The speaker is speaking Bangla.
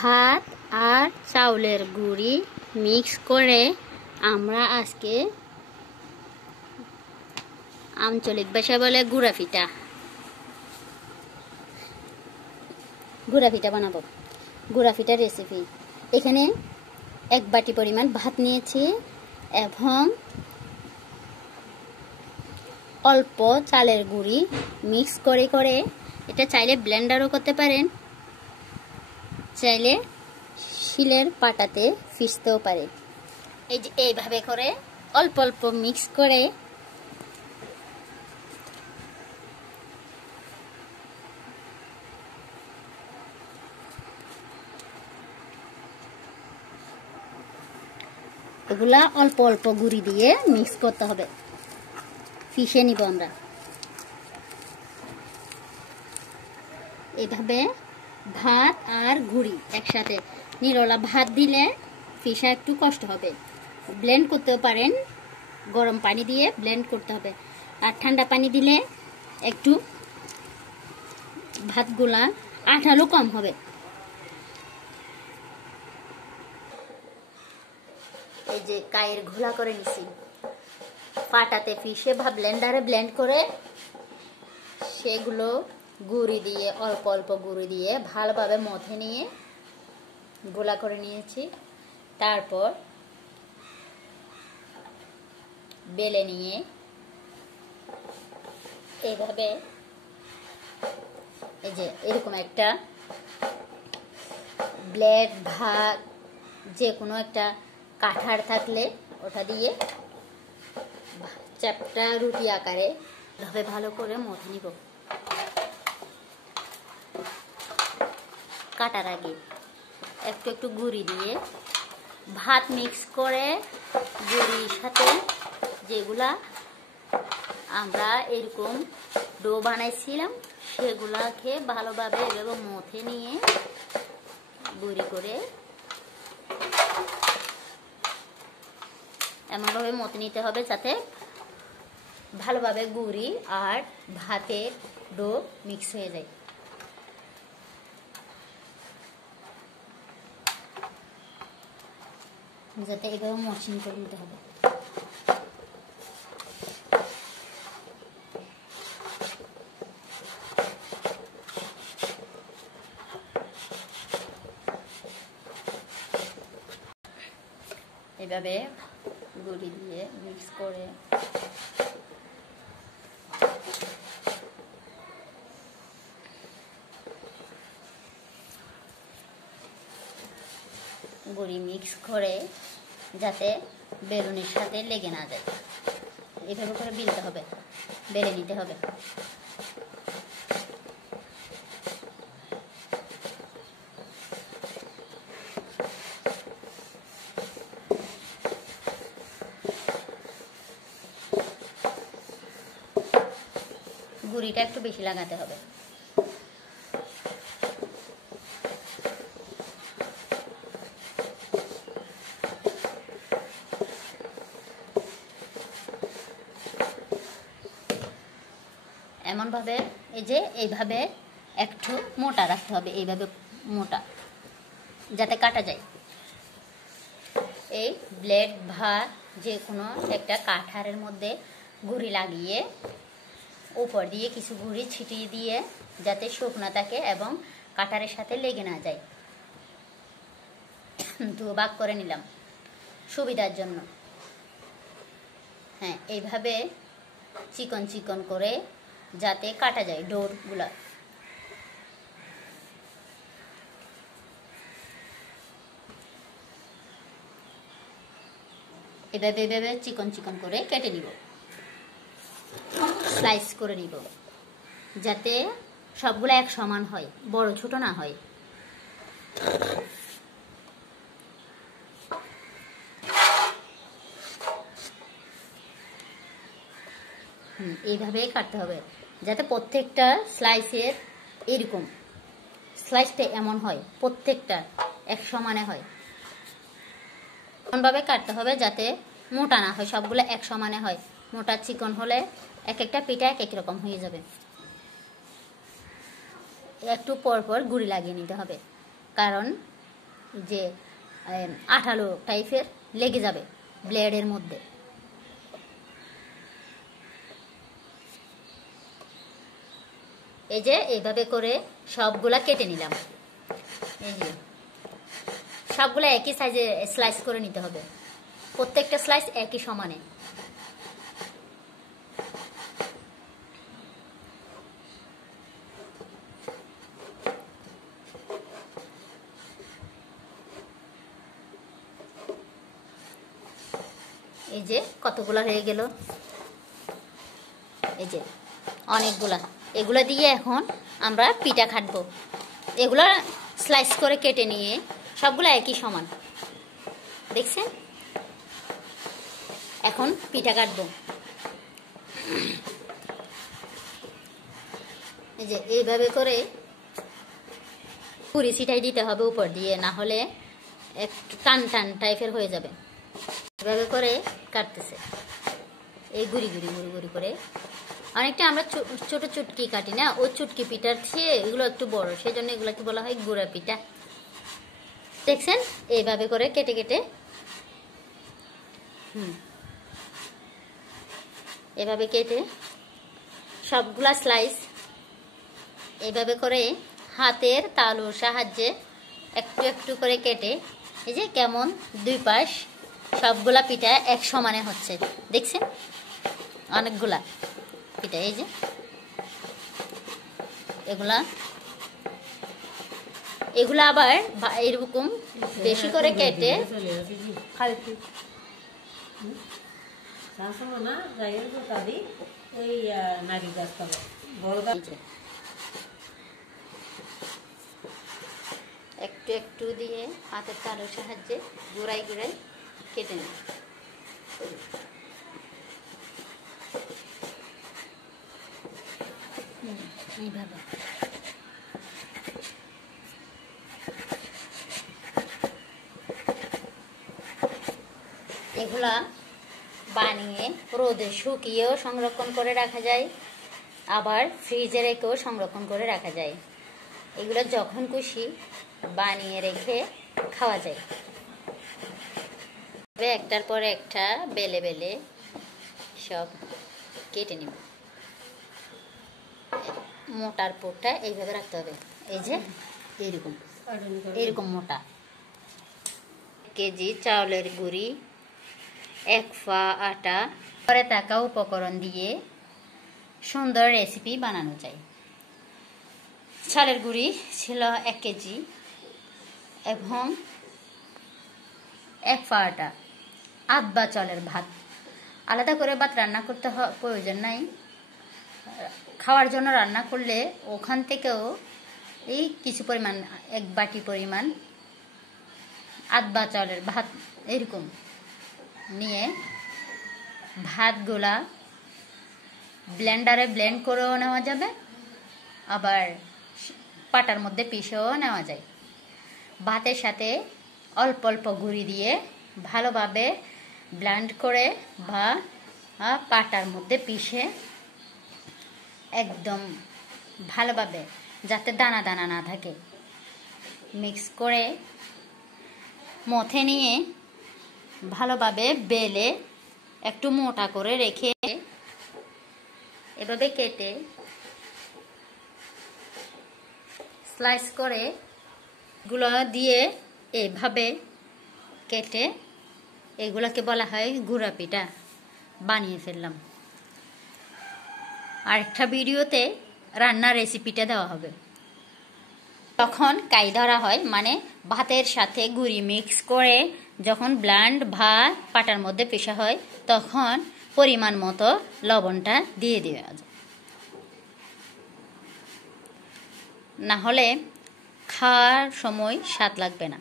ভাত আর চাউলের গুঁড়ি মিক্স করে আমরা আজকে আঞ্চলিক ভাষায় বলে গুঁড়া পিঠা বানাবো। গুঁড়া পিঠার রেসিপি। এখানে 1 বাটি পরিমাণ ভাত নিয়েছি এবং অল্প চালের গুঁড়ি মিক্স করে এটা চাইলে ব্লেন্ডারও করতে পারেন, চাইলে শিলের পাটাতে পিষতেও পারে। এই যে এইভাবে করে অল্প অল্প মিক্স করে এগুলা অল্প অল্প গুঁড়ি দিয়ে মিক্স করতে হবে, পিষে নিব আমরা। এভাবে ভাত আর গুঁড়ি একসাথে, নিরলা ভাত দিলে পিষা একটু কষ্ট হবে, ব্লেন্ড করতেও পারেন, গরম পানি দিয়ে ব্লেন্ড করতে হবে। আর ঠান্ডা পানি দিলে একটু ভাতগুলা আঠালো কম হবে। এই যে কায়ের ঘোলা করে নিছি, পাটাতে পিষে বা ব্লেন্ডারে ব্লেন্ড করে সেগুলো গুঁড়ি দিয়ে অল্প অল্প গুঁড়ি দিয়ে ভালোভাবে মথে নিয়ে গোলা করে নিয়েছি। তারপর বেলে নিয়ে এইভাবে এই যে এরকম একটা ব্লেড ভাগ যে কোনো একটা কাঠার থাকলে ওটা দিয়ে চ্যাপটা রুটি আকারে ভাবে ভালো করে মথে নিব। কাটার আগে একটু একটু গুঁড়ি দিয়ে ভাত মিক্স করে গুঁড়ির সাথে যেগুলা আমরা এরকম ডো বানাইছিলাম সেগুলাকে ভালোভাবে এভাবে মথে নিয়ে গুঁড়ি করে এমনভাবে মথে নিতে হবে যাতে ভালোভাবে গুঁড়ি আর ভাতের ডো মিক্স হয়ে যায়। যাতে এভাবে মসৃণ করে নিতে হবে। এভাবে গুঁড়ি দিয়ে মিক্স করে গুঁড়ি মিক্স করে যাতে বেলুনের সাথে লেগে না যায়, এভাবে করে বেলতে হবে, বেলে নিতে হবে। গুঁড়িটা একটু বেশি লাগাতে হবে। এমনভাবে এই যে এইভাবে একটু মোটা রাখতে হবে, এইভাবে মোটা যাতে কাটা যায়। এই ব্লেড বা যে কোনো একটা কাঠারের মধ্যে গুঁড়ি লাগিয়ে উপর দিয়ে কিছু গুঁড়ি ছিটিয়ে দিয়ে যাতে শুকনো থাকে এবং কাঠারের সাথে লেগে না যায়। দুভাগ করে নিলাম সুবিধার জন্য। হ্যাঁ, এইভাবে চিকন চিকন করে যাতে কাটা যায় ডোরগুলা। এভাবে এভাবে চিকন চিকন করে কেটে নিব, স্লাইস করে নিব যাতে সবগুলো এক সমান হয়, বড় ছোট না হয়। এইভাবে কাটতে হবে যাতে প্রত্যেকটা স্লাইসের এরকম স্লাইসটা এমন হয়, প্রত্যেকটা এক সমানে হয়। এমনভাবে কাটতে হবে যাতে মোটা না হয়, সবগুলো এক সমানে হয়। মোটা চিকন হলে এক একটা পিঠা এক এক রকম হয়ে যাবে। একটু পর পর গুঁড়ি লাগিয়ে নিতে হবে, কারণ যে আঠালো টাইপের লেগে যাবে ব্লেডের মধ্যে। এই যে এইভাবে করে সবগুলা কেটে নিলাম। এই যে সবগুলা একই সাইজে স্লাইস করে নিতে হবে, প্রত্যেকটা স্লাইস একই সমানে। এই যে কতগুলা হয়ে গেল, এই যে অনেকগুলা। এগুলা দিয়ে এখন আমরা পিঠা কাটবো। এগুলা স্লাইস করে কেটে নিয়ে সবগুলা একই সমান, দেখছেন? এখন পিঠা কাটবো। এই যে এইভাবে করে পুরি ছিটাই দিতে হবে উপর দিয়ে, না হলে একটু টান টান টাইপের হয়ে যাবে। এভাবে করে কাটতেছে, এই গুড়ি গুড়ি গুড়ি গুড়ি করে। অনেকটা আমরা ছোট চুটকি কাটি না, ওই চুটকি পিঠার চেয়ে এগুলো একটু বড়, সেই জন্য এগুলোকে বলা হয় গুড়া পিঠা। দেখছেন এইভাবে করে কেটে কেটে এভাবে কেটে সবগুলা স্লাইস এভাবে করে হাতের তালুর সাহায্যে একটু একটু করে কেটে, এই যে কেমন দুই পাশ সবগুলা পিঠা এক সমানে হচ্ছে, দেখছেন? অনেকগুলা পিঠা। এই যে এগুলা আবার এরকম বেশি করে কেটে একটু একটু দিয়ে হাতের তালুর সাহায্যে গুড়াই গুড়াই কেটে নেয়। এইভাবে এগুলা বানিয়ে রোদে শুকিয়েও সংরক্ষণ করে রাখা যায়, আবার ফ্রিজে রেখেও সংরক্ষণ করে রাখা যায়। এগুলো যখন খুশি বানিয়ে রেখে খাওয়া যায়। একটার পর একটা বেলে বেলে সব কেটে নেব। মোটার পোরটা এইভাবে রাখতে হবে, এই যে এইরকম এরকম মোটা। 1 কেজি চাউলের গুঁড়ি, 1 পা আটা, পরে থাকা উপকরণ দিয়ে সুন্দর রেসিপি বানানো যায়। চালের গুঁড়ি ছিল 1 কেজি এবং 1 পা আটা, আধা চালের ভাত। আলাদা করে ভাত রান্না করতে প্রয়োজন নাই, খাওয়ার জন্য রান্না করলে ওখান থেকেও এই কিছু পরিমাণ 1 বাটি পরিমাণ আধা চালের ভাত এরকম নিয়ে ভাতগুলা ব্লেন্ডারে ব্লেন্ড করেও নেওয়া যাবে, আবার পাটার মধ্যে পিষেও নেওয়া যায়। ভাতের সাথে অল্প অল্প গুঁড়ি দিয়ে ভালোভাবে ব্লেন্ড করে বা পাটার মধ্যে পিষে একদম ভালোভাবে, যাতে দানা দানা না থাকে, মিক্স করে মথে নিয়ে ভালোভাবে বেলে একটু মোটা করে রেখে এভাবে কেটে স্লাইস করে গুলো দিয়ে এভাবে কেটে এগুলাকে বলা হয় গুঁড়া পিঠা বানিয়ে ফেললাম। আরেকটা ভিডিওতে রান্নার রেসিপিটা দেওয়া হবে। তখন কাই ধরা হয়, মানে ভাতের সাথে গুঁড়ি মিক্স করে যখন ব্লেন্ড ভাত পাটার মধ্যে পেশা হয় তখন পরিমাণ মতো লবণটা দিয়ে দেওয়া যায়, না হলে খাওয়ার সময় স্বাদ লাগবে না।